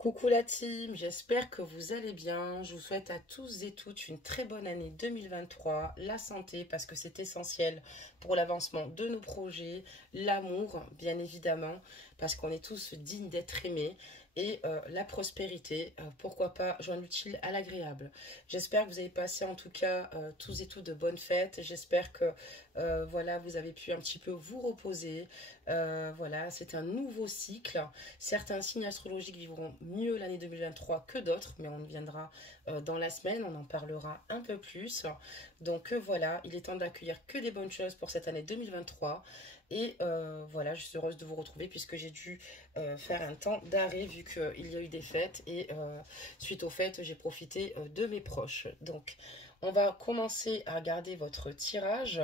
Coucou la team, j'espère que vous allez bien. Je vous souhaite à tous et toutes une très bonne année 2023. La santé, parce que c'est essentiel pour l'avancement de nos projets. L'amour, bien évidemment, parce qu'on est tous dignes d'être aimés. Et la prospérité, pourquoi pas joindre l'utile à l'agréable. J'espère que vous avez passé en tout cas tous et toutes de bonnes fêtes. J'espère que voilà, vous avez pu un petit peu vous reposer. Voilà, c'est un nouveau cycle. Certains signes astrologiques vivront mieux l'année 2023 que d'autres, mais on y viendra dans la semaine, on en parlera un peu plus. Donc voilà, il est temps d'accueillir que des bonnes choses pour cette année 2023. Et voilà, je suis heureuse de vous retrouver puisque j'ai dû faire un temps d'arrêt vu qu'il y a eu des fêtes. Et suite aux fêtes, j'ai profité de mes proches. Donc on va commencer à regarder votre tirage,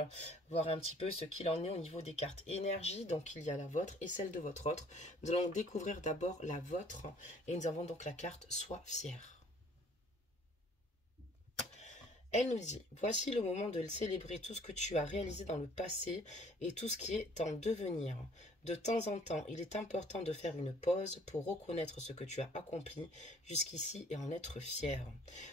voir un petit peu ce qu'il en est au niveau des cartes énergie. Donc il y a la vôtre et celle de votre autre. Nous allons découvrir d'abord la vôtre et nous avons donc la carte Sois fier. Elle nous dit, voici le moment de célébrer tout ce que tu as réalisé dans le passé et tout ce qui est en devenir. De temps en temps, il est important de faire une pause pour reconnaître ce que tu as accompli jusqu'ici et en être fier.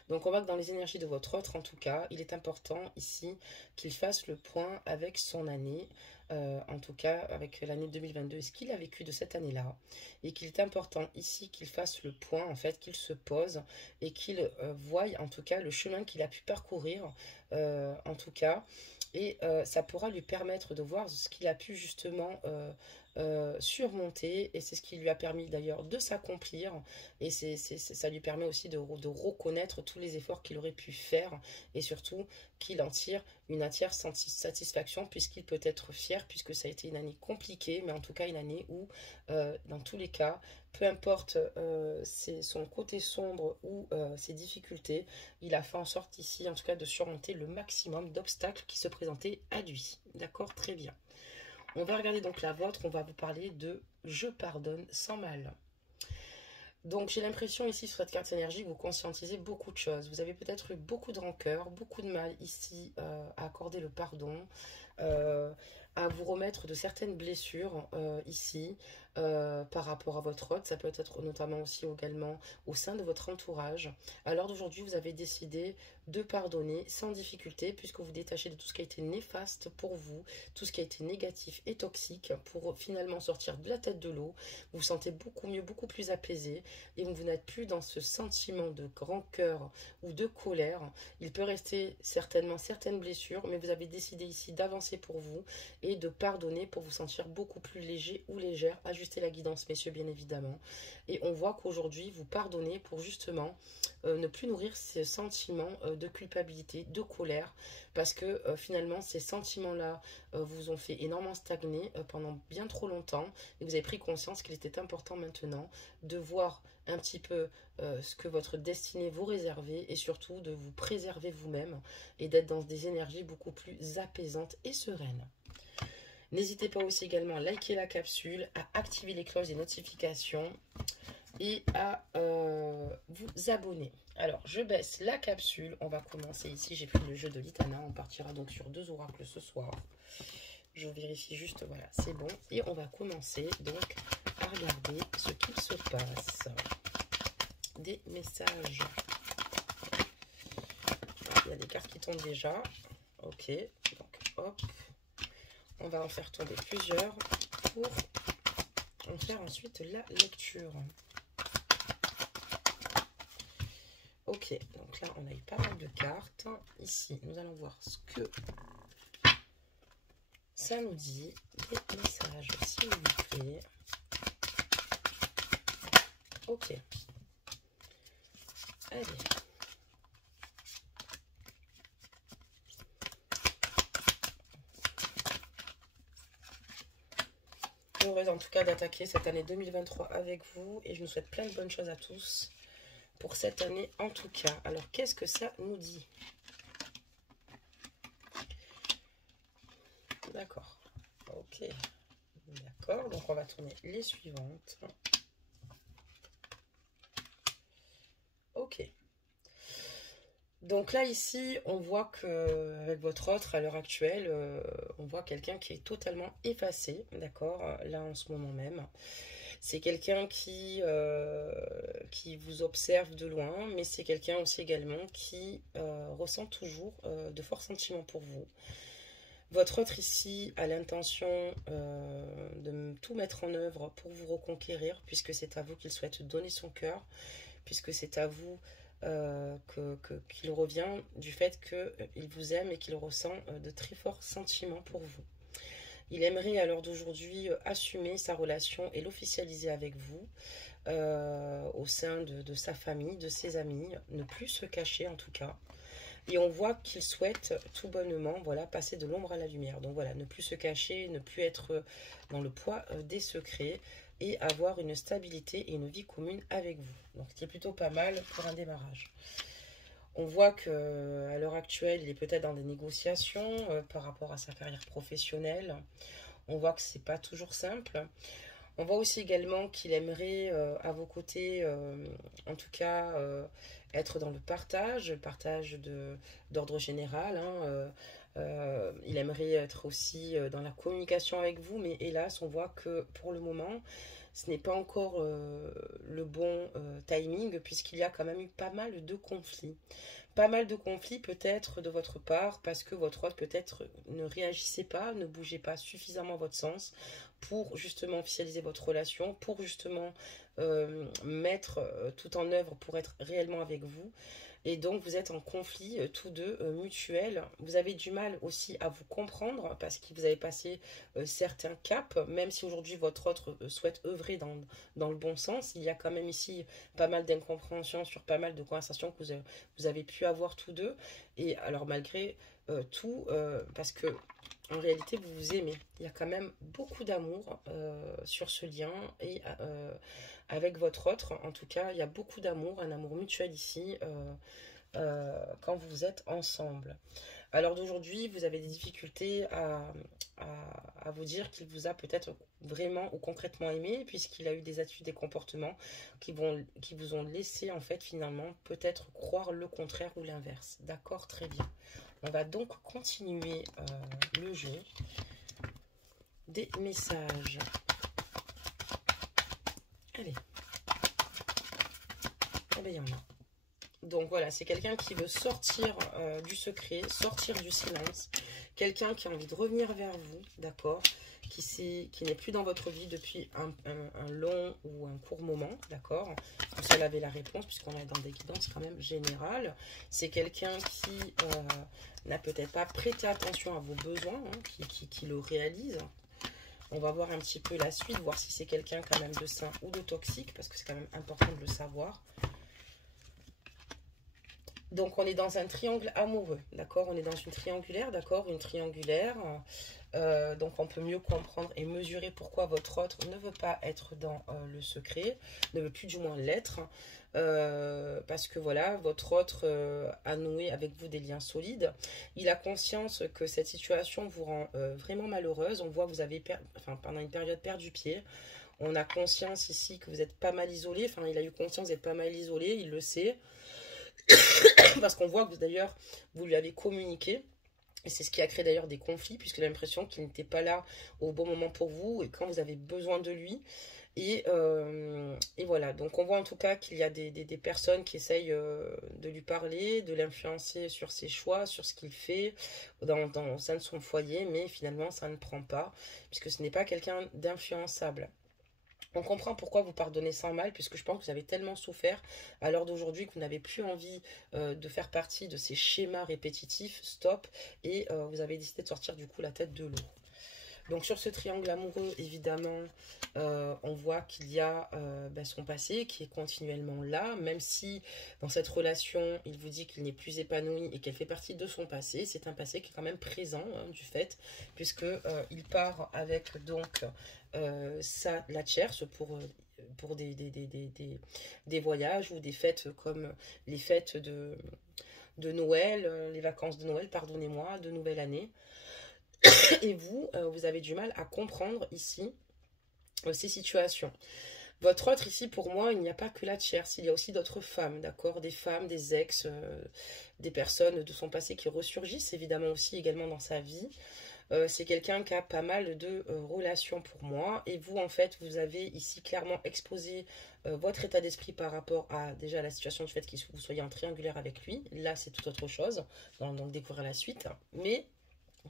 Donc on voit que dans les énergies de votre autre, en tout cas, il est important ici qu'il fasse le point avec son année, en tout cas avec l'année 2022 et ce qu'il a vécu de cette année-là. Et qu'il est important ici qu'il fasse le point, en fait, qu'il se pose et qu'il voie en tout cas le chemin qu'il a pu parcourir, en tout cas. Et ça pourra lui permettre de voir ce qu'il a pu justement surmonter. Et c'est ce qui lui a permis d'ailleurs de s'accomplir. Et ça lui permet aussi de reconnaître tous les efforts qu'il aurait pu faire. Et surtout qu'il en tire une entière satisfaction puisqu'il peut être fier puisque ça a été une année compliquée. Mais en tout cas une année où, dans tous les cas, peu importe son côté sombre ou ses difficultés, il a fait en sorte ici, en tout cas, de surmonter le maximum d'obstacles qui se présentaient à lui. D'accord, très bien. On va regarder donc la vôtre, on va vous parler de Je pardonne sans mal. Donc j'ai l'impression ici sur cette carte énergie que vous conscientisez beaucoup de choses. Vous avez peut-être eu beaucoup de rancœur, beaucoup de mal ici à accorder le pardon, à vous remettre de certaines blessures ici par rapport à votre hôte. Ça peut être notamment aussi également au sein de votre entourage. Alors d'aujourd'hui, vous avez décidé de pardonner sans difficulté puisque vous détachez de tout ce qui a été néfaste pour vous, tout ce qui a été négatif et toxique pour finalement sortir de la tête de l'eau. Vous vous sentez beaucoup mieux, beaucoup plus apaisé et vous n'êtes plus dans ce sentiment de rancœur ou de colère. Il peut rester certainement certaines blessures, mais vous avez décidé ici d'avancer pour vous et de pardonner pour vous sentir beaucoup plus léger ou légère. Ajustez la guidance, messieurs, bien évidemment. Et on voit qu'aujourd'hui, vous pardonnez pour justement ne plus nourrir ces sentiments de culpabilité, de colère, parce que finalement, ces sentiments-là vous ont fait énormément stagner pendant bien trop longtemps et vous avez pris conscience qu'il était important maintenant de voir un petit peu ce que votre destinée vous réservait et surtout de vous préserver vous-même et d'être dans des énergies beaucoup plus apaisantes et sereines. N'hésitez pas aussi également à liker la capsule, à activer les cloches des notifications et à vous abonner. Alors, je baisse la capsule. On va commencer ici. J'ai pris le jeu de l'Itana. On partira donc sur 2 oracles ce soir. Je vérifie juste, voilà, c'est bon. Et on va commencer donc à regarder ce qu'il se passe. Des messages. Il y a des cartes qui tombent déjà. Ok, donc hop. On va en faire tomber plusieurs pour en faire ensuite la lecture. Ok, donc là on a eu pas mal de cartes. Ici, nous allons voir ce que ça nous dit. Des messages, s'il vous plaît. Ok. Allez. Heureuse en tout cas d'attaquer cette année 2023 avec vous et je nous souhaite plein de bonnes choses à tous pour cette année en tout cas. Alors qu'est-ce que ça nous dit? D'accord. Ok. D'accord, donc on va tourner les suivantes. Ok. Donc là, ici, on voit que avec votre autre, à l'heure actuelle, on voit quelqu'un qui est totalement effacé, d'accord, là en ce moment même. C'est quelqu'un qui qui vous observe de loin, mais c'est quelqu'un aussi également qui ressent toujours de forts sentiments pour vous. Votre autre ici a l'intention de tout mettre en œuvre pour vous reconquérir, puisque c'est à vous qu'il souhaite donner son cœur, puisque c'est à vous qu'il revient du fait qu'il vous aime et qu'il ressent de très forts sentiments pour vous. Il aimerait à l'heure d'aujourd'hui assumer sa relation et l'officialiser avec vous au sein de sa famille, de ses amis, ne plus se cacher en tout cas. Et on voit qu'il souhaite tout bonnement, voilà, passer de l'ombre à la lumière. Donc voilà, ne plus se cacher, ne plus être dans le poids des secrets et avoir une stabilité et une vie commune avec vous. Donc c'est plutôt pas mal pour un démarrage. On voit qu'à l'heure actuelle, il est peut-être dans des négociations par rapport à sa carrière professionnelle. On voit que c'est pas toujours simple. On voit aussi également qu'il aimerait à vos côtés, en tout cas, être dans le partage d'ordre général. Hein, il aimerait être aussi dans la communication avec vous, mais hélas, on voit que pour le moment, ce n'est pas encore le bon timing, puisqu'il y a quand même eu pas mal de conflits. Pas mal de conflits peut-être de votre part, parce que votre hôte peut-être ne réagissait pas, ne bougeait pas suffisamment à votre sens pour justement officialiser votre relation, pour justement mettre tout en œuvre pour être réellement avec vous. Et donc vous êtes en conflit tous deux mutuel. Vous avez du mal aussi à vous comprendre parce que vous avez passé certains caps, même si aujourd'hui votre autre souhaite œuvrer dans le bon sens. Il y a quand même ici pas mal d'incompréhension sur pas mal de conversations que vous avez pu avoir tous deux. Et alors malgré tout, parce que en réalité vous vous aimez. Il y a quand même beaucoup d'amour sur ce lien et avec votre autre, en tout cas, il y a beaucoup d'amour, un amour mutuel ici, quand vous êtes ensemble. Alors d'aujourd'hui, vous avez des difficultés à vous dire qu'il vous a peut-être vraiment ou concrètement aimé, puisqu'il a eu des attitudes, des comportements qui vous ont laissé, en fait, finalement, peut-être croire le contraire ou l'inverse. D'accord, très bien. On va donc continuer le jeu des messages. Allez. Eh bien, il y en a. Donc voilà, c'est quelqu'un qui veut sortir du secret, sortir du silence. Quelqu'un qui a envie de revenir vers vous, d'accord, qui n'est plus dans votre vie depuis un long ou un court moment, d'accord. Vous savez avait la réponse, puisqu'on est dans des guidances quand même générales. C'est quelqu'un qui n'a peut-être pas prêté attention à vos besoins, hein, qui le réalise. On va voir un petit peu la suite, voir si c'est quelqu'un quand même de sain ou de toxique, parce que c'est quand même important de le savoir. Donc, on est dans un triangle amoureux, d'accord? On est dans une triangulaire, d'accord? Une triangulaire. Donc, on peut mieux comprendre et mesurer pourquoi votre autre ne veut pas être dans le secret, ne veut plus du moins l'être. Parce que voilà, votre autre a noué avec vous des liens solides. Il a conscience que cette situation vous rend vraiment malheureuse. On voit que vous avez, pendant une période, perdu pied. On a conscience ici que vous êtes pas mal isolé. Enfin, il a eu conscience d'être pas mal isolé, il le sait. Parce qu'on voit que d'ailleurs, vous lui avez communiqué. Et c'est ce qui a créé d'ailleurs des conflits, puisque j'ai l'impression qu'il n'était pas là au bon moment pour vous et quand vous avez besoin de lui. Et voilà, donc on voit en tout cas qu'il y a des personnes qui essayent de lui parler, de l'influencer sur ses choix, sur ce qu'il fait au sein de son foyer, mais finalement ça ne prend pas, puisque ce n'est pas quelqu'un d'influençable. On comprend pourquoi vous pardonnez sans mal, puisque je pense que vous avez tellement souffert à l'heure d'aujourd'hui que vous n'avez plus envie de faire partie de ces schémas répétitifs, stop, et vous avez décidé de sortir du coup la tête de l'eau. Donc sur ce triangle amoureux, évidemment, on voit qu'il y a son passé qui est continuellement là, même si dans cette relation, il vous dit qu'il n'est plus épanoui et qu'elle fait partie de son passé. C'est un passé qui est quand même présent, hein, du fait, puisque il part avec donc la tierce pour des voyages ou des fêtes comme les fêtes de Noël, les vacances de Noël, pardonnez-moi, de nouvelle année. Et vous, vous avez du mal à comprendre ici ces situations. Votre autre ici, pour moi, il n'y a pas que la tierce, il y a aussi d'autres femmes, d'accord? Des femmes, des ex, des personnes de son passé qui ressurgissent, évidemment aussi également dans sa vie. c'est quelqu'un qui a pas mal de relations pour moi. Et vous, en fait, vous avez ici clairement exposé votre état d'esprit par rapport à déjà la situation du fait que vous soyez en triangulaire avec lui. Là, c'est tout autre chose. Donc, découvrir la suite. Mais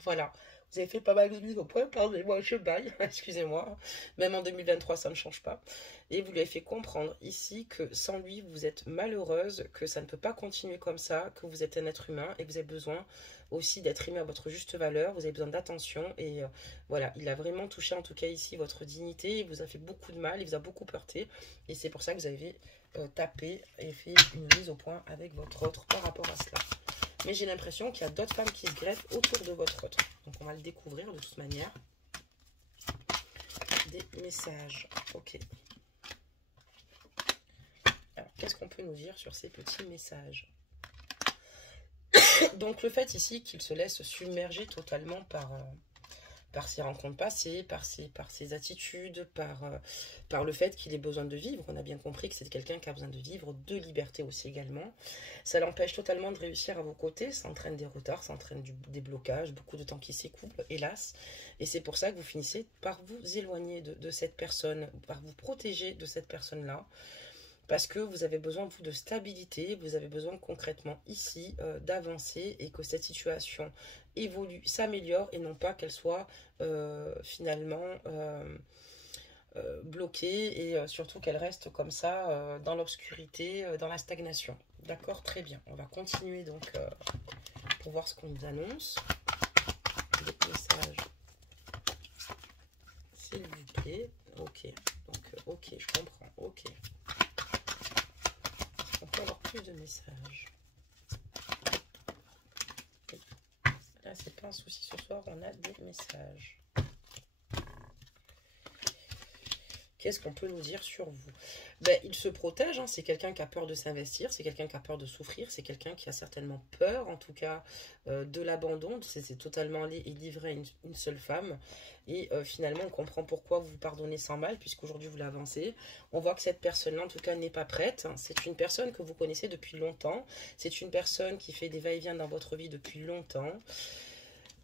voilà, vous avez fait pas mal de mise au point, pardonnez-moi, je baille, excusez-moi. Même en 2023, ça ne change pas. Et vous lui avez fait comprendre ici que sans lui, vous êtes malheureuse, que ça ne peut pas continuer comme ça, que vous êtes un être humain et que vous avez besoin aussi d'être aimé à votre juste valeur, vous avez besoin d'attention. Et voilà, il a vraiment touché en tout cas ici votre dignité, il vous a fait beaucoup de mal, il vous a beaucoup heurté. Et c'est pour ça que vous avez tapé et fait une mise au point avec votre autre par rapport à cela. Mais j'ai l'impression qu'il y a d'autres femmes qui se greffent autour de votre autre. Donc on va le découvrir de toute manière. Des messages. Ok. Alors, qu'est-ce qu'on peut nous dire sur ces petits messages? Donc le fait ici qu'il se laisse submerger totalement par ses rencontres passées, par ses attitudes, par le fait qu'il ait besoin de vivre. On a bien compris que c'est quelqu'un qui a besoin de vivre, de liberté aussi également. Ça l'empêche totalement de réussir à vos côtés, ça entraîne des retards, ça entraîne des blocages, beaucoup de temps qui s'écoule, hélas. Et c'est pour ça que vous finissez par vous éloigner de cette personne, par vous protéger de cette personne-là. Parce que vous avez besoin, vous, de stabilité, vous avez besoin concrètement ici d'avancer et que cette situation évolue, s'améliore et non pas qu'elle soit finalement bloquée et surtout qu'elle reste comme ça dans l'obscurité, dans la stagnation. D'accord, très bien. On va continuer donc pour voir ce qu'on nous annonce. Des messages, s'il vous plaît. Ok, donc ok, je comprends, ok. On peut avoir plus de messages. Là, c'est pas un souci ce soir, on a des messages. Qu'est-ce qu'on peut nous dire sur vous? Ben, il se protège, hein. C'est quelqu'un qui a peur de s'investir, c'est quelqu'un qui a peur de souffrir, c'est quelqu'un qui a certainement peur, en tout cas, de l'abandon. C'est totalement livré à une seule femme. Et finalement, on comprend pourquoi vous pardonnez sans mal, puisqu'aujourd'hui vous l'avancez. On voit que cette personne-là, en tout cas, n'est pas prête. C'est une personne que vous connaissez depuis longtemps. C'est une personne qui fait des va-et-vient dans votre vie depuis longtemps.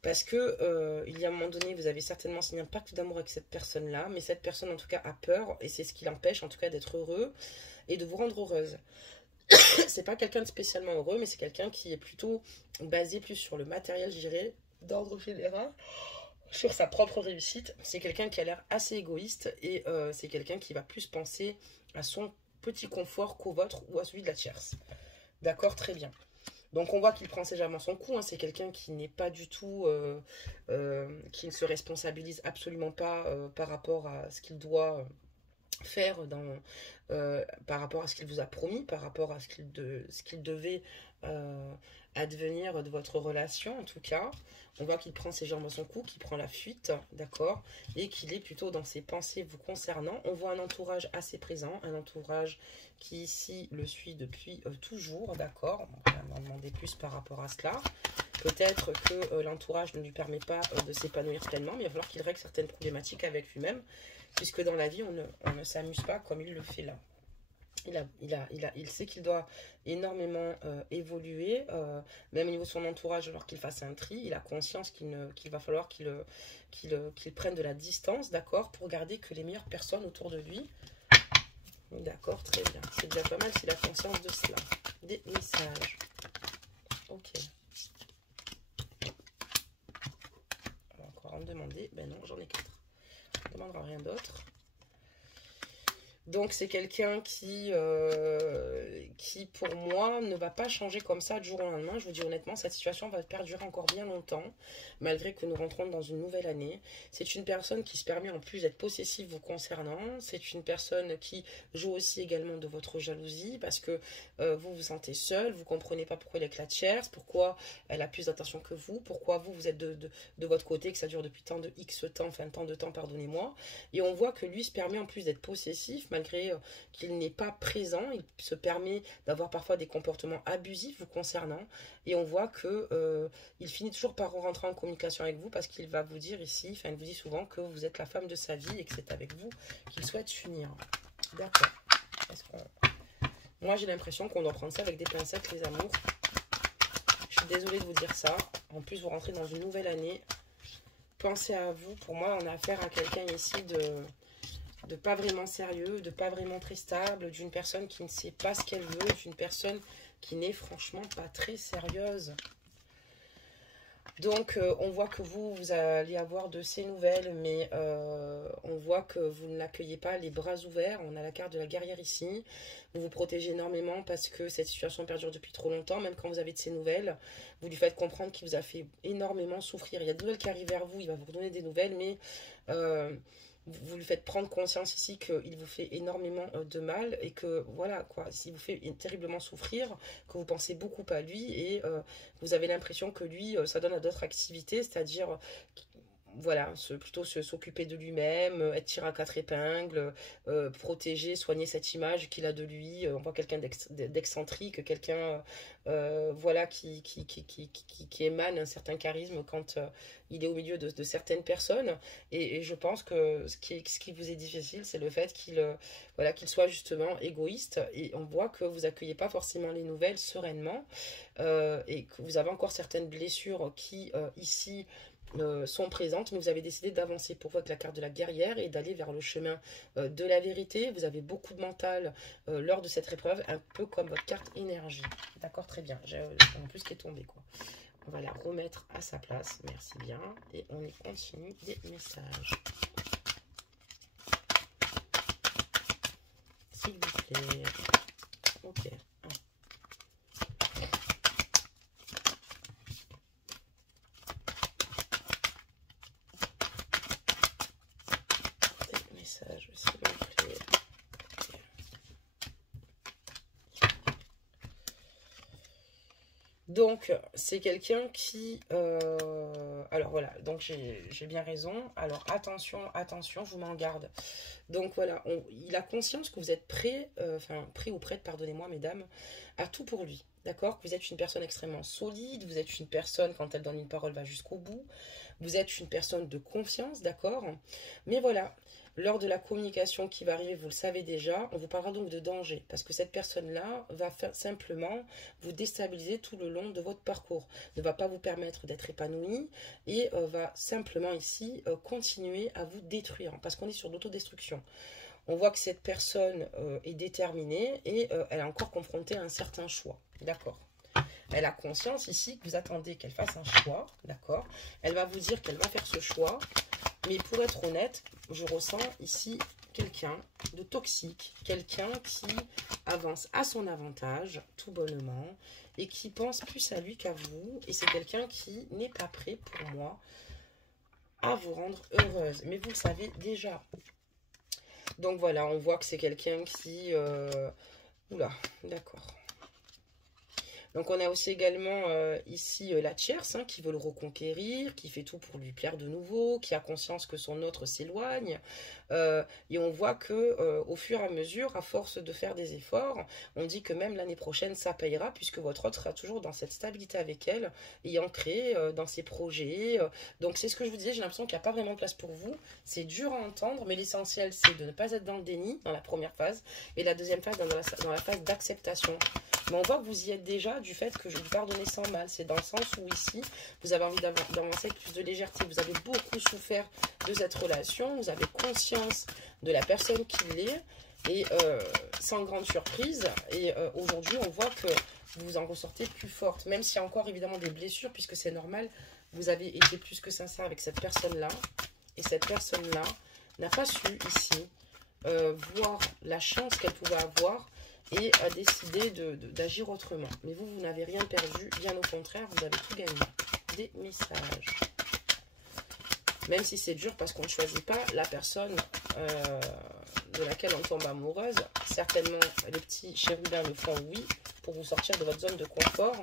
Parce que il y a un moment donné, vous avez certainement signé un pacte d'amour avec cette personne-là, mais cette personne en tout cas a peur, et c'est ce qui l'empêche en tout cas d'être heureux et de vous rendre heureuse. C'est pas quelqu'un de spécialement heureux, mais c'est quelqu'un qui est plutôt basé plus sur le matériel, je dirais, d'ordre général, sur sa propre réussite. C'est quelqu'un qui a l'air assez égoïste, et c'est quelqu'un qui va plus penser à son petit confort qu'au vôtre ou à celui de la tierce. D'accord, très bien. Donc on voit qu'il prend légèrement son coup, hein. C'est quelqu'un qui n'est pas du tout, qui ne se responsabilise absolument pas par rapport à ce qu'il doit faire par rapport à ce qu'il vous a promis, par rapport à ce qu'il devait advenir de votre relation en tout cas. On voit qu'il prend ses jambes à son cou, qu'il prend la fuite, d'accord, et qu'il est plutôt dans ses pensées vous concernant. On voit un entourage assez présent, un entourage qui ici le suit depuis toujours, d'accord. On va en demander plus par rapport à cela. Peut-être que l'entourage ne lui permet pas de s'épanouir pleinement, mais il va falloir qu'il règle certaines problématiques avec lui-même, puisque dans la vie, on ne s'amuse pas comme il le fait là. Il sait qu'il doit énormément évoluer, même au niveau de son entourage, alors qu'il fasse un tri. Il a conscience qu'il va falloir qu'il prenne de la distance, d'accord, pour garder que les meilleures personnes autour de lui. D'accord, très bien. C'est déjà pas mal s'il a conscience de cela. Des messages. Ok. On va encore en demander. Ben non, j'en ai 4. On ne demandera rien d'autre. Donc c'est quelqu'un qui pour moi ne va pas changer comme ça du jour au lendemain. Je vous dis honnêtement, cette situation va perdurer encore bien longtemps, malgré que nous rentrons dans une nouvelle année. C'est une personne qui se permet en plus d'être possessive vous concernant. C'est une personne qui joue aussi également de votre jalousie, parce que vous vous sentez seul, vous ne comprenez pas pourquoi il est avec la tierce, pourquoi elle a plus d'attention que vous, pourquoi vous êtes de votre côté, que ça dure depuis tant de temps, pardonnez-moi. Et on voit que lui se permet en plus d'être possessif, malgré qu'il n'est pas présent. Il se permet d'avoir parfois des comportements abusifs vous concernant, et on voit que il finit toujours par rentrer en communication avec vous, parce qu'il va vous dire ici, enfin il vous dit souvent que vous êtes la femme de sa vie et que c'est avec vous qu'il souhaite s'unir. D'accord. Moi j'ai l'impression qu'on doit prendre ça avec des pincettes, les amours. Je suis désolée de vous dire ça. En plus vous rentrez dans une nouvelle année. pensez à vous. Pour moi, on a affaire à quelqu'un ici de pas vraiment sérieux, de pas vraiment très stable, d'une personne qui ne sait pas ce qu'elle veut, d'une personne qui n'est franchement pas très sérieuse. Donc, on voit que vous allez avoir de ces nouvelles, mais on voit que vous ne l'accueillez pas les bras ouverts. On a la carte de la guerrière ici. Vous vous protégez énormément parce que cette situation perdure depuis trop longtemps. Même quand vous avez de ces nouvelles, vous lui faites comprendre qu'il vous a fait énormément souffrir. Il y a des nouvelles qui arrivent vers vous, il va vous redonner des nouvelles, mais vous lui faites prendre conscience ici qu'il vous fait énormément de mal et que, voilà, quoi, s'il vous fait terriblement souffrir, que vous pensez beaucoup à lui et vous avez l'impression que lui, ça donne à d'autres activités, c'est-à-dire, voilà, plutôt s'occuper de lui-même, être tiré à quatre épingles, protéger, soigner cette image qu'il a de lui. On voit quelqu'un d'excentrique, quelqu'un voilà, qui émane un certain charisme quand il est au milieu de certaines personnes. Et je pense que ce qui vous est difficile, c'est le fait qu'il voilà, qu'il soit justement égoïste. Et on voit que vous accueillez pas forcément les nouvelles sereinement et que vous avez encore certaines blessures qui, ici, sont présentes, mais vous avez décidé d'avancer pour vous avec la carte de la guerrière et d'aller vers le chemin de la vérité. Vous avez beaucoup de mental lors de cette épreuve, un peu comme votre carte énergie. D'accord, très bien. J'ai en plus qui est tombé, quoi. On va la remettre à sa place. Merci bien. Et on y continue des messages. S'il vous plaît. Ok. Message, s'il vous plaît. Donc, c'est quelqu'un qui... alors, voilà. Donc, j'ai bien raison. Alors, attention, attention, je vous mets en garde. Donc, voilà. Il a conscience que vous êtes prêt, enfin, prêt ou prête, pardonnez-moi, mesdames, à tout pour lui. D'accord? Que vous êtes une personne extrêmement solide. Vous êtes une personne, quand elle donne une parole, va jusqu'au bout. Vous êtes une personne de confiance, d'accord? Mais voilà, lors de la communication qui va arriver, vous le savez déjà, on vous parlera donc de danger. Parce que cette personne-là va simplement vous déstabiliser tout le long de votre parcours. Ne va pas vous permettre d'être épanoui et va simplement ici continuer à vous détruire. Parce qu'on est sur l'autodestruction. On voit que cette personne est déterminée et elle est encore confrontée à un certain choix. D'accord? Elle a conscience ici que vous attendez qu'elle fasse un choix, d'accord? Elle va vous dire qu'elle va faire ce choix, mais pour être honnête, je ressens ici quelqu'un de toxique, quelqu'un qui avance à son avantage, tout bonnement, et qui pense plus à lui qu'à vous, et c'est quelqu'un qui n'est pas prêt pour moi à vous rendre heureuse, mais vous le savez déjà. Donc voilà, on voit que c'est quelqu'un qui... Oula, d'accord. Donc on a aussi également ici la tierce qui veut le reconquérir, qui fait tout pour lui plaire de nouveau, qui a conscience que son autre s'éloigne. Et on voit que au fur et à mesure, à force de faire des efforts, on dit que même l'année prochaine, ça payera, puisque votre autre sera toujours dans cette stabilité avec elle, et ancré dans ses projets. Donc c'est ce que je vous disais, j'ai l'impression qu'il n'y a pas vraiment de place pour vous. C'est dur à entendre, mais l'essentiel, c'est de ne pas être dans le déni, dans la première phase, et la deuxième phase, dans la phase d'acceptation. Mais on voit que vous y êtes déjà du fait que je vous pardonnais sans mal. C'est dans le sens où ici, vous avez envie d'avancer avec plus de légèreté. Vous avez beaucoup souffert de cette relation. Vous avez conscience de la personne qu'il est. Et sans grande surprise. Et aujourd'hui, on voit que vous en ressortez plus forte. Même s'il y a encore évidemment des blessures, puisque c'est normal. Vous avez été plus que sincère avec cette personne-là. Et cette personne-là n'a pas su ici voir la chance qu'elle pouvait avoir et a décidé d'agir autrement. Mais vous, vous n'avez rien perdu, bien au contraire, vous avez tout gagné. Des messages. Même si c'est dur parce qu'on ne choisit pas la personne de laquelle on tombe amoureuse. Certainement, les petits chérubins le font, oui, pour vous sortir de votre zone de confort.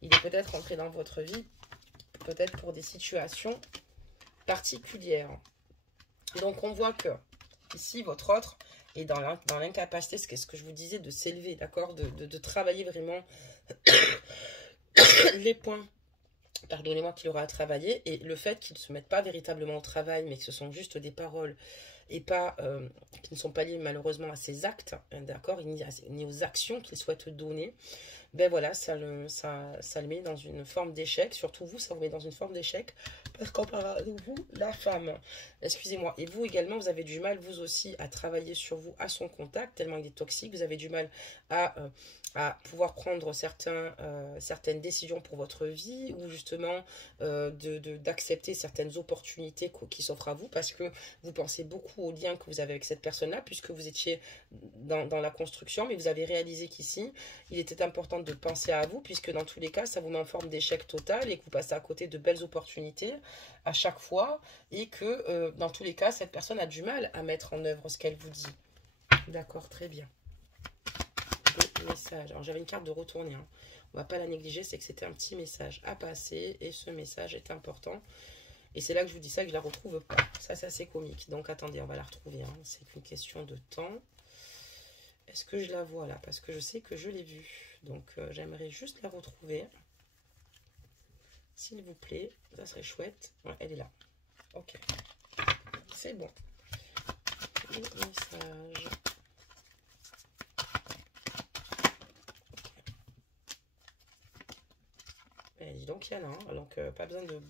Il est peut-être entré dans votre vie, peut-être pour des situations particulières. Donc, on voit que ici, votre autre est dans l'incapacité, c'est ce que je vous disais, de s'élever, d'accord, de travailler vraiment les points, pardonnez-moi, qu'il aura à travailler, et le fait qu'il ne se mette pas véritablement au travail, mais que ce sont juste des paroles, et pas, qui ne sont pas liées malheureusement à ses actes, d'accord, ni aux actions qu'il souhaite donner. ben voilà, ça le met dans une forme d'échec. Surtout vous, ça vous met dans une forme d'échec. Parce qu'en parlant de vous, la femme, excusez-moi, et vous également, vous avez du mal, vous aussi, à travailler sur vous, à son contact, tellement il est toxique. Vous avez du mal à pouvoir prendre certaines décisions pour votre vie, ou justement d'accepter certaines opportunités qui s'offrent à vous, parce que vous pensez beaucoup au lien que vous avez avec cette personne-là, puisque vous étiez dans la construction, mais vous avez réalisé qu'ici, il était important de penser à vous, puisque dans tous les cas, ça vous met en forme d'échec total et que vous passez à côté de belles opportunités à chaque fois, et que dans tous les cas, cette personne a du mal à mettre en œuvre ce qu'elle vous dit. D'accord, très bien. Des messages. Alors j'avais une carte de retourner, hein. On va pas la négliger, c'est que c'était un petit message à passer, et ce message est important. Et c'est là que je vous dis ça, que je la retrouve pas. Ça, c'est assez comique. Donc attendez, on va la retrouver, hein. C'est qu'une question de temps. Est-ce que je la vois là? Parce que je sais que je l'ai vue. Donc j'aimerais juste la retrouver. S'il vous plaît, ça serait chouette. Ouais, elle est là. Ok. C'est bon. Le message. Et dis donc, il y en a un. Donc pas besoin de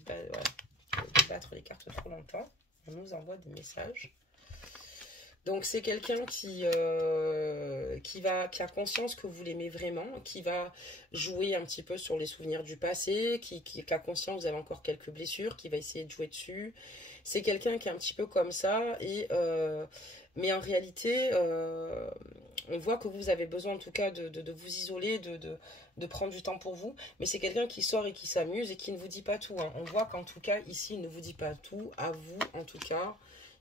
battre les cartes trop longtemps. On nous envoie des messages. Donc c'est quelqu'un qui a conscience que vous l'aimez vraiment, qui va jouer un petit peu sur les souvenirs du passé, qui a conscience que vous avez encore quelques blessures, qui va essayer de jouer dessus. C'est quelqu'un qui est un petit peu comme ça, mais en réalité, on voit que vous avez besoin en tout cas de vous isoler, de prendre du temps pour vous, mais c'est quelqu'un qui sort et qui s'amuse et qui ne vous dit pas tout, hein. On voit qu'en tout cas ici, il ne vous dit pas tout, à vous en tout cas.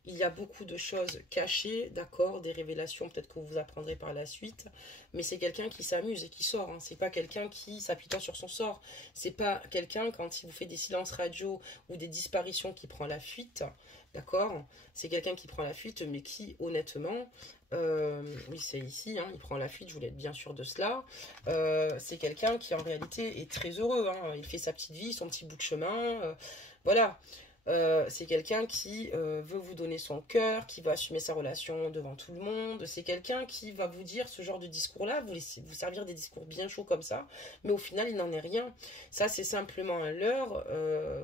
Il y a beaucoup de choses cachées, d'accord, des révélations peut-être que vous apprendrez par la suite, mais c'est quelqu'un qui s'amuse et qui sort, hein. C'est pas quelqu'un qui s'appuie sur son sort. C'est pas quelqu'un, quand il vous fait des silences radio ou des disparitions, qui prend la fuite, d'accord. C'est quelqu'un qui prend la fuite, mais qui, honnêtement, oui, c'est ici, hein, il prend la fuite, je voulais être bien sûr de cela. C'est quelqu'un qui, en réalité, est très heureux, hein. Il fait sa petite vie, son petit bout de chemin, voilà. C'est quelqu'un qui veut vous donner son cœur, qui va assumer sa relation devant tout le monde. C'est quelqu'un qui va vous dire ce genre de discours-là, vous servir des discours bien chauds comme ça, mais au final, il n'en est rien. Ça, c'est simplement un leurre.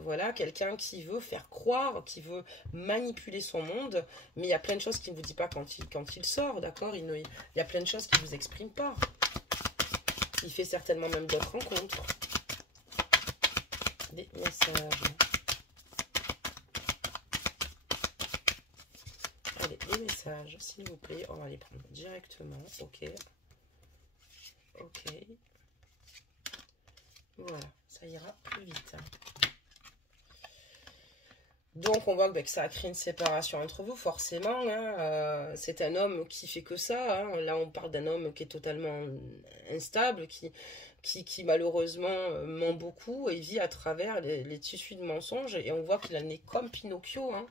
Voilà, quelqu'un qui veut faire croire, qui veut manipuler son monde, mais il y a plein de choses qu'il ne vous dit pas quand il sort, d'accord. Il y a plein de choses qu'il ne vous exprime pas. Il fait certainement même d'autres rencontres. Des messages. Allez, les messages, s'il vous plaît, on va les prendre directement. Ok. Ok. Voilà, ça ira plus vite. Donc, on voit que ça a créé une séparation entre vous, forcément, hein. C'est un homme qui fait que ça, hein. Là, on parle d'un homme qui est totalement instable, qui malheureusement ment beaucoup et vit à travers les tissus de mensonges. Et on voit qu'il en est comme Pinocchio, hein.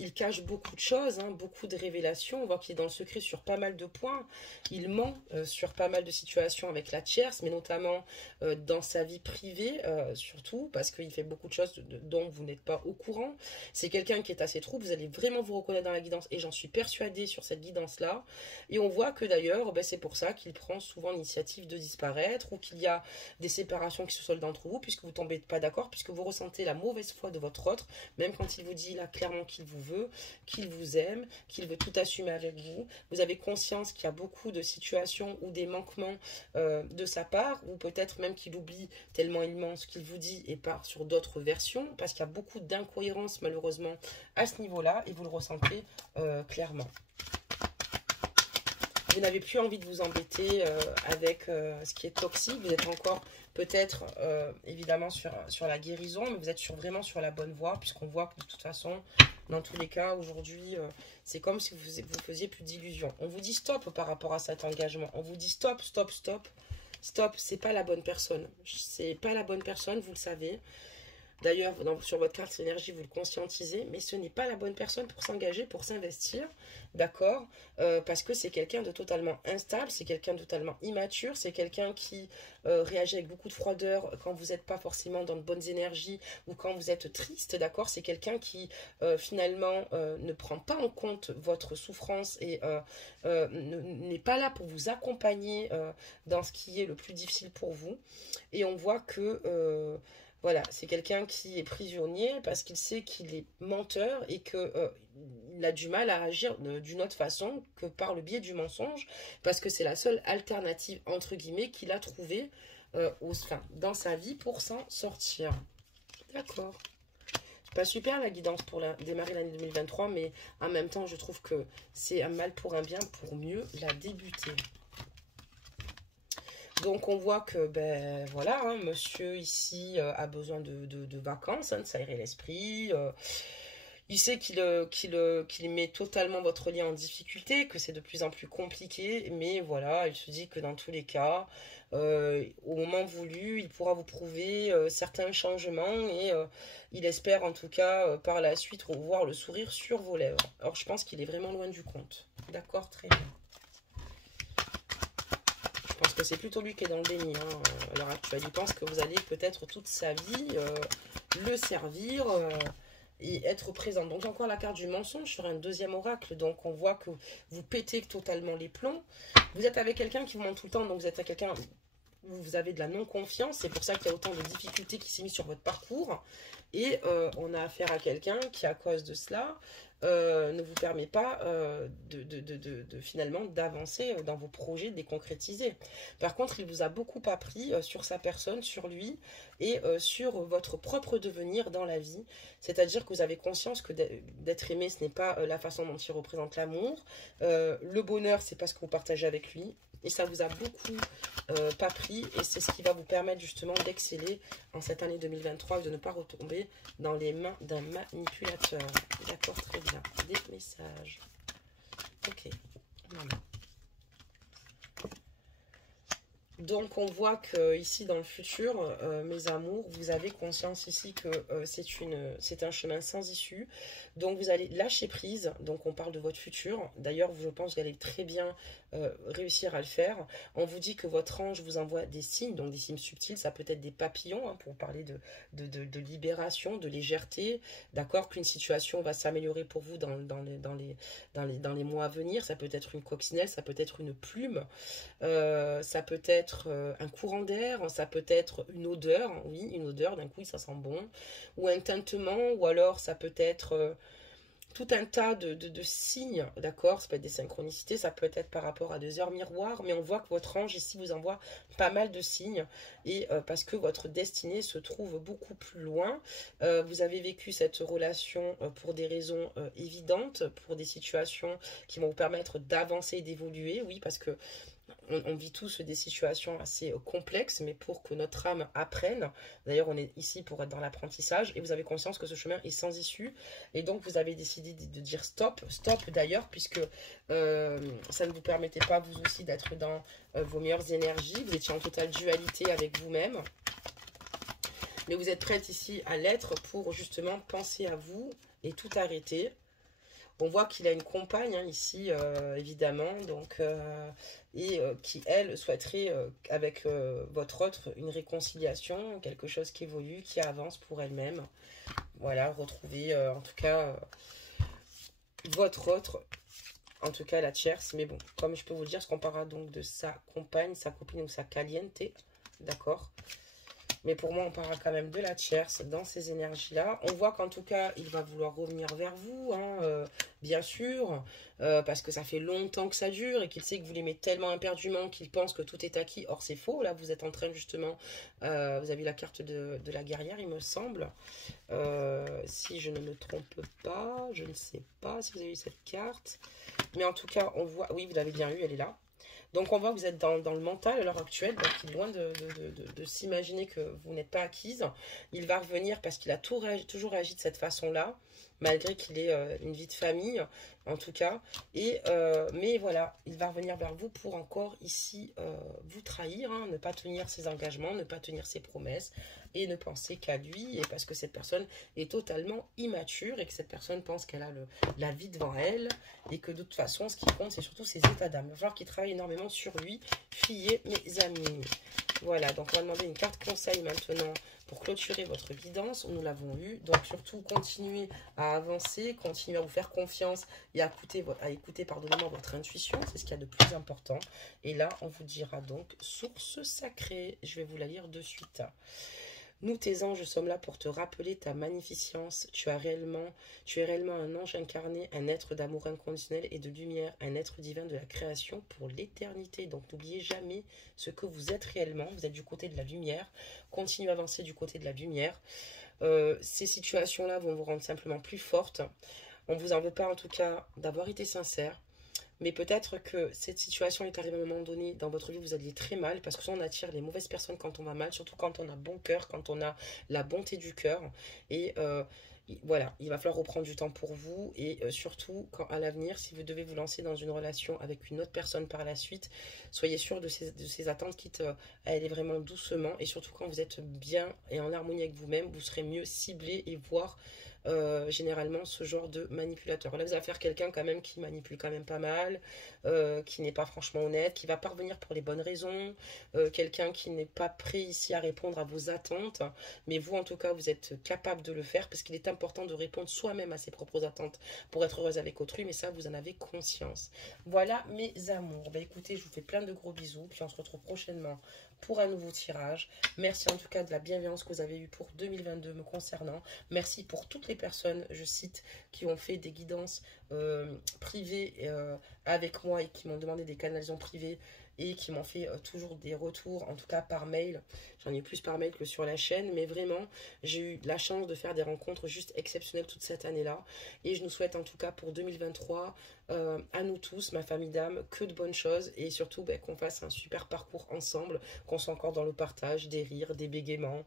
Il cache beaucoup de choses, hein, beaucoup de révélations. On voit qu'il est dans le secret sur pas mal de points. Il ment sur pas mal de situations avec la tierce, mais notamment dans sa vie privée, surtout, parce qu'il fait beaucoup de choses dont vous n'êtes pas au courant. C'est quelqu'un qui est assez trouble. Vous allez vraiment vous reconnaître dans la guidance, et j'en suis persuadée sur cette guidance-là. Et on voit que d'ailleurs, c'est pour ça qu'il prend souvent l'initiative de disparaître, ou qu'il y a des séparations qui se soldent entre vous, puisque vous ne tombez pas d'accord, puisque vous ressentez la mauvaise foi de votre autre, même quand il vous dit là clairement qu'il vous veut, qu'il vous aime, qu'il veut tout assumer avec vous. Vous avez conscience qu'il y a beaucoup de situations ou des manquements de sa part, ou peut-être même qu'il oublie tellement il ment ce qu'il vous dit et part sur d'autres versions, parce qu'il y a beaucoup d'incohérences malheureusement à ce niveau-là, et vous le ressentez clairement. Vous n'avez plus envie de vous embêter avec ce qui est toxique. Vous êtes encore peut-être évidemment sur la guérison, mais vous êtes vraiment sur la bonne voie, puisqu'on voit que de toute façon, dans tous les cas, aujourd'hui, c'est comme si vous faisiez plus d'illusions. On vous dit stop par rapport à cet engagement. On vous dit stop, stop, stop. Stop, c'est pas la bonne personne. C'est pas la bonne personne, vous le savez. D'ailleurs, sur votre carte énergie, vous le conscientisez, mais ce n'est pas la bonne personne pour s'engager, pour s'investir, d'accord? Parce que c'est quelqu'un de totalement instable, c'est quelqu'un de totalement immature, c'est quelqu'un qui réagit avec beaucoup de froideur quand vous n'êtes pas forcément dans de bonnes énergies ou quand vous êtes triste, d'accord? C'est quelqu'un qui finalement ne prend pas en compte votre souffrance et n'est pas là pour vous accompagner dans ce qui est le plus difficile pour vous. Et on voit que voilà, c'est quelqu'un qui est prisonnier parce qu'il sait qu'il est menteur et que il a du mal à agir d'une autre façon que par le biais du mensonge, parce que c'est la seule alternative entre guillemets qu'il a trouvée dans sa vie pour s'en sortir. D'accord. C'est pas super la guidance pour démarrer l'année 2023, mais en même temps, je trouve que c'est un mal pour un bien pour mieux la débuter. Donc on voit que, ben voilà, hein, monsieur ici a besoin de vacances, hein, de s'aérer l'esprit. Il sait qu'il met totalement votre lien en difficulté, que c'est de plus en plus compliqué, mais voilà, il se dit que dans tous les cas, au moment voulu, il pourra vous prouver certains changements et il espère en tout cas par la suite revoir le sourire sur vos lèvres. Alors je pense qu'il est vraiment loin du compte. D'accord, très bien. Je pense que c'est plutôt lui qui est dans le déni hein, à l'heure actuelle. Il pense que vous allez peut-être toute sa vie le servir et être présent. Donc encore la carte du mensonge sur un deuxième oracle. Donc on voit que vous pétez totalement les plombs. Vous êtes avec quelqu'un qui vous ment tout le temps. Donc vous êtes avec quelqu'un où vous avez de la non-confiance. C'est pour ça qu'il y a autant de difficultés qui s'est mis sur votre parcours. Et on a affaire à quelqu'un qui, à cause de cela, ne vous permet pas finalement d'avancer dans vos projets, de les concrétiser. Par contre, il vous a beaucoup appris sur sa personne, sur lui et sur votre propre devenir dans la vie. C'est-à-dire que vous avez conscience que d'être aimé, ce n'est pas la façon dont il représente l'amour. Le bonheur, c'est pas ce que vous partagez avec lui. Et ça vous a beaucoup appris et c'est ce qui va vous permettre justement d'exceller en cette année 2023 et de ne pas retomber dans les mains d'un manipulateur. D'accord, très bien. Des messages. Ok. Voilà. Donc on voit que ici dans le futur, mes amours, vous avez conscience ici que c'est un chemin sans issue. Donc vous allez lâcher prise. Donc on parle de votre futur. D'ailleurs, je pense que vous allez très bien réussir à le faire. On vous dit que votre ange vous envoie des signes, donc des signes subtils. Ça peut être des papillons hein, pour parler de libération, de légèreté. D'accord, qu'une situation va s'améliorer pour vous dans les mois à venir. Ça peut être une coccinelle, ça peut être une plume. Ça peut être un courant d'air, ça peut être une odeur, oui, une odeur, d'un coup ça sent bon, ou un tintement, ou alors ça peut être tout un tas de signes, d'accord, ça peut être des synchronicités, ça peut être par rapport à des heures miroirs, mais on voit que votre ange ici vous envoie pas mal de signes, et parce que votre destinée se trouve beaucoup plus loin, vous avez vécu cette relation pour des raisons évidentes, pour des situations qui vont vous permettre d'avancer et d'évoluer, oui, parce que on vit tous des situations assez complexes, mais pour que notre âme apprenne, d'ailleurs on est ici pour être dans l'apprentissage, et vous avez conscience que ce chemin est sans issue, et donc vous avez décidé de dire stop d'ailleurs, puisque ça ne vous permettait pas vous aussi d'être dans vos meilleures énergies, vous étiez en totale dualité avec vous-même, mais vous êtes prête ici à l'être pour justement penser à vous et tout arrêter. On voit qu'il a une compagne hein, ici, évidemment, donc, qui, elle, souhaiterait, avec votre autre, une réconciliation, quelque chose qui évolue, qui avance pour elle-même. Voilà, retrouver, en tout cas, votre autre, en tout cas la tierce. Mais bon, comme je peux vous le dire, ce qu'on parlera donc de sa compagne, sa copine ou sa caliente, d'accord ? Mais pour moi, on parlera quand même de la tierce dans ces énergies-là. On voit qu'en tout cas, il va vouloir revenir vers vous, hein, bien sûr, parce que ça fait longtemps que ça dure et qu'il sait que vous l'aimez tellement éperdument qu'il pense que tout est acquis. Or, c'est faux. Là, vous êtes en train justement... vous avez la carte de la guerrière, il me semble. Si je ne me trompe pas, je ne sais pas si vous avez eu cette carte. Mais en tout cas, on voit... Oui, vous l'avez bien eu, elle est là. Donc on voit que vous êtes dans le mental à l'heure actuelle, donc il est loin de s'imaginer que vous n'êtes pas acquise. Il va revenir parce qu'il a toujours réagi de cette façon-là, malgré qu'il ait une vie de famille. en tout cas. Et, mais voilà, il va revenir vers vous pour encore ici vous trahir, hein, ne pas tenir ses engagements, ne pas tenir ses promesses et ne penser qu'à lui. Et parce que cette personne est totalement immature et que cette personne pense qu'elle a la vie devant elle et que de toute façon, ce qui compte, c'est surtout ses états d'âme. Il va falloir qu'il travaille énormément sur lui, fuyez mes amis. Voilà, donc on va demander une carte conseil maintenant pour clôturer votre guidance. Nous l'avons eu. Donc surtout, continuez à avancer, continuez à vous faire confiance et à écouter pardonnez-moi, votre intuition. C'est ce qu'il y a de plus important. Et là, on vous dira donc source sacrée. Je vais vous la lire de suite. Nous, tes anges, sommes là pour te rappeler ta magnificence. Tu es réellement un ange incarné, un être d'amour inconditionnel et de lumière, un être divin de la création pour l'éternité. Donc, n'oubliez jamais ce que vous êtes réellement. Vous êtes du côté de la lumière. Continuez à avancer du côté de la lumière. Ces situations-là vont vous rendre simplement plus forte. On ne vous en veut pas, en tout cas, d'avoir été sincère. Mais peut-être que cette situation est arrivée à un moment donné dans votre vie, vous alliez très mal, parce que soit on attire les mauvaises personnes quand on va mal, surtout quand on a bon cœur, quand on a la bonté du cœur. Et voilà, il va falloir reprendre du temps pour vous. Et surtout, quand à l'avenir, si vous devez vous lancer dans une relation avec une autre personne par la suite, soyez sûr de ces attentes, quitte à aller vraiment doucement. Et surtout, quand vous êtes bien et en harmonie avec vous-même, vous serez mieux ciblé et voir généralement ce genre de manipulateur. Là, vous allez faire quelqu'un quand même qui manipule quand même pas mal, qui n'est pas franchement honnête, qui va pas revenir pour les bonnes raisons, quelqu'un qui n'est pas prêt ici à répondre à vos attentes, mais vous en tout cas vous êtes capable de le faire parce qu'il est important de répondre soi-même à ses propres attentes pour être heureuse avec autrui, mais ça vous en avez conscience. Voilà mes amours, bah écoutez, je vous fais plein de gros bisous, puis on se retrouve prochainement pour un nouveau tirage. Merci en tout cas de la bienveillance que vous avez eue pour 2022 me concernant. Merci pour toutes les personnes, je cite, qui ont fait des guidances privées avec moi et qui m'ont demandé des canalisations privées et qui m'ont fait toujours des retours, en tout cas par mail. J'en ai plus par mail que sur la chaîne, mais vraiment, j'ai eu la chance de faire des rencontres juste exceptionnelles toute cette année-là. Et je nous souhaite en tout cas pour 2023, à nous tous, ma famille d'âme, que de bonnes choses et surtout qu'on fasse un super parcours ensemble, qu'on soit encore dans le partage, des rires, des bégaiements.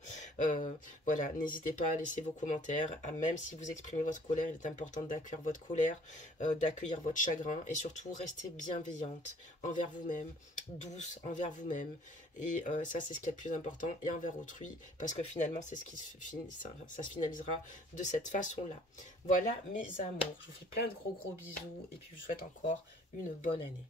Voilà, n'hésitez pas à laisser vos commentaires, même si vous exprimez votre colère, il est important d'accueillir votre colère, d'accueillir votre chagrin et surtout restez bienveillante envers vous-même, douce envers vous-même et ça c'est ce qui est le plus important et envers autrui parce que finalement c'est ce qui ça se finalisera de cette façon-là. Voilà mes amours, je vous fais plein de gros bisous et puis je vous souhaite encore une bonne année.